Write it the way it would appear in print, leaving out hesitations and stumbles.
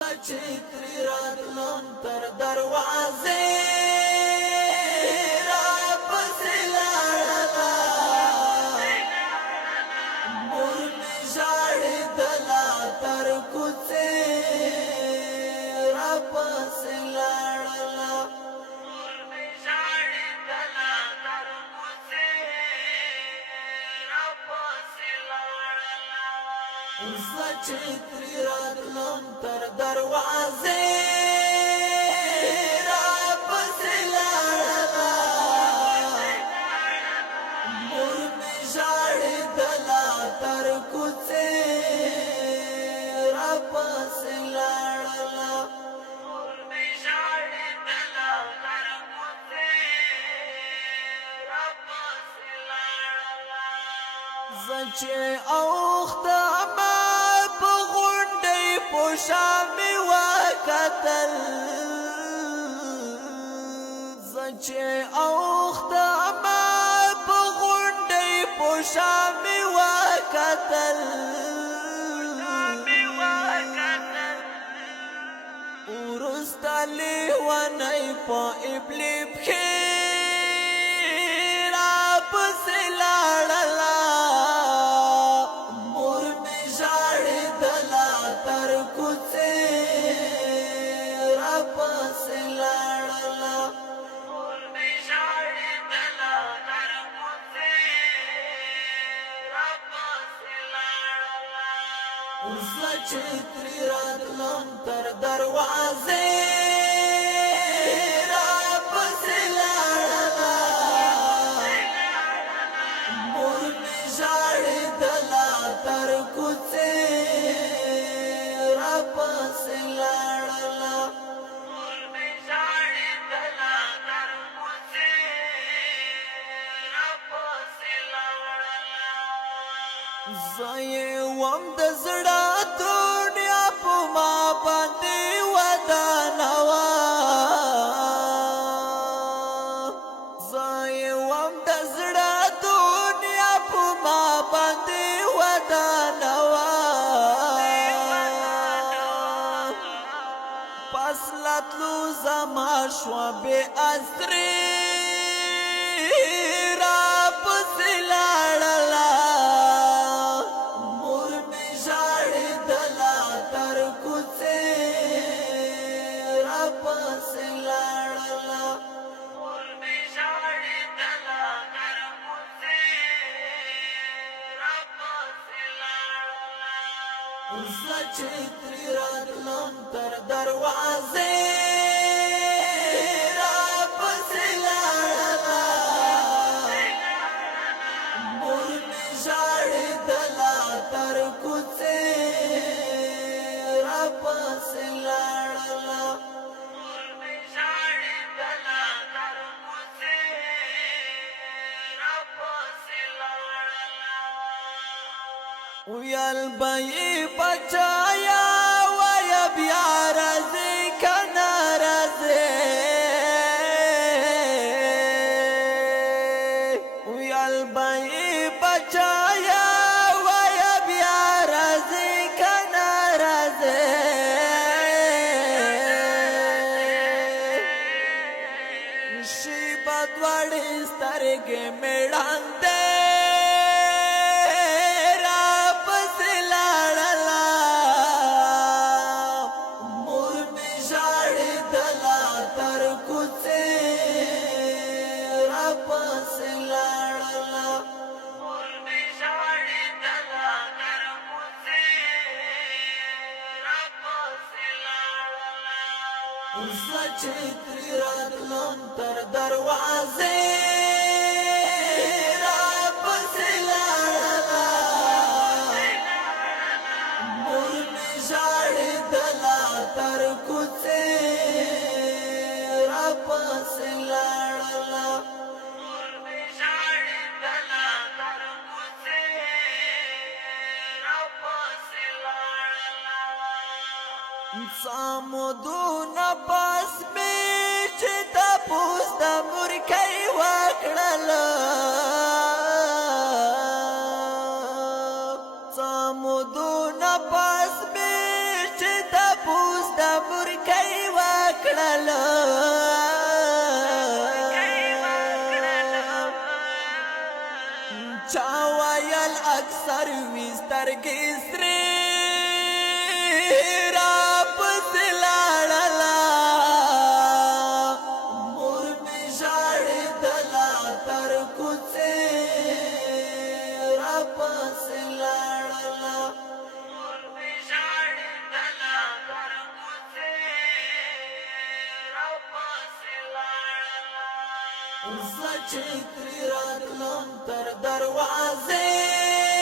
چتری راتلم تر دروازه را پسې لاړله مور مې ژاړېدله تر کوڅې را پسې لاړله مور مې ژاړېدله تر کوڅې را پسې لاړله زه چتری راتلم تر دروازه را پسې لاړله مور مې ژاړېدله تر کوڅې را پسې لاړله مور مې ژاړېدله تر کوڅې را پسې لاړله زه چې اوښته شامي وکتل زچې اوخته ما په غونډې په شامي وکتل ورسته لیونی په ابلي پښې را پسې لاړله مور مې ژاړېدله تر کوڅې را پسې لاړله مور مې ژاړېدله تر کوڅې را پسې لاړله زه چترې راتلم تر دروازې را پسې لاړله مور مې ژاړېدله تر کوڅې پسې لاړله مور مې ژاړېدله تر کوڅې را پسې لاړله زه یې وم د زړه دنیا په ما باندې ودانه وه زه یې وم د زړه دنیا په ما باندې ودانه وه لاتلو زما شوا بے اسری را پسې لاړله مور مې ژاړېدله تر کوڅې را پسې لاړله مور مې ژاړېدله تر کوڅې را پسې لاړله زه چترې راتلم تر دروازې را پسې لاړله مور مې ژاړېدله تر کوڅې را پسې لاړله مور مې ژاړېدله تر کوڅې را پسې لاړله ویل به یې بچایا بیا راځي کنه راځي ویل به یې بچایا وایه بیا راځي کنه راځي شي به دواړې سترګې مې ړندې زه چترې راتلم تر دروازې را پسې لاړله مور مې ژاړېدله تر کوڅې را پسې لاړله مور مې ژاړېدله تر کوڅې را پسې لاړله سامودونه پس مې چې تپوس د مورکۍ وکړله سامودونه پس مې چې تپوس سترګې سرې راپسې لاړله مور مې ژړېدله تر کوڅې راپسې لاړله مور مې ژړېدله تر کوڅې راپسې لاړله زه چې ترې راتلم تر دروازې